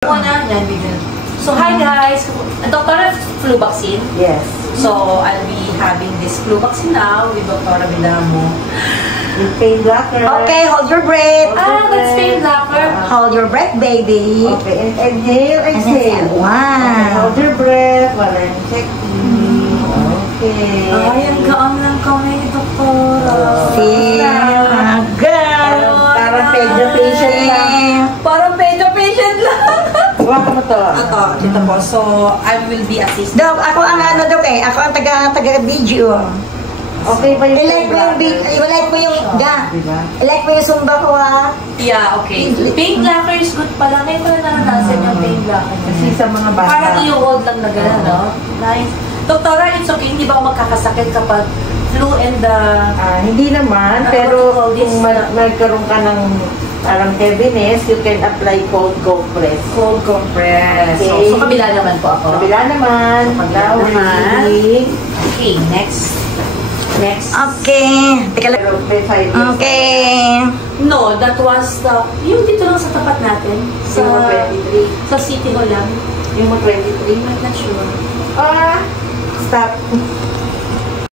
Muna, yan, bigyan. So, hi guys! Dr. Flu vaccine. Yes. So, I'll be having this flu vaccine now with Dr. Bilamo. With pain blocker. Okay, hold your breath. That's pain blocker. Hold your breath, baby. Okay, inhale, exhale. Wow. Okay, hold your breath while I'm checking. Okay. Ay, ang gaang lang kami ni Dr. See? Good. Parang pedo patient lang. Parang pedo patient lang. Hawakan mo to. Ito, dito po. So, I will be assisting. Dok, ako ang ano, Dok eh. Ako ang taga-video. Okay ba yung I-like mo yung video. I-like mo yung, Diba? I-like mo yung Zumba ko, ha? Yeah, okay. Pain blocker is good pala. Ngayon pala naranasan yung pain blocker. Kasi sa mga bata. Parang yung old lang na gano'n, no? Nice. Doktora, it's okay. Hindi ba ako magkakasakit kapag flu and the... Hindi naman, pero kung magkaroon ka ng parang heaviness, you can apply cold compress. Cold compress. Okay. So, kabila naman po ako. Kabila naman. Kabila naman. Okay, next. Next. Okay. Teka lang. Pero may 5 years. Okay. No, that was the... Yung dito lang sa tapat natin. Sa, Yung 23. sa City Hall lang. Yung 23. I'm not sure. Stop.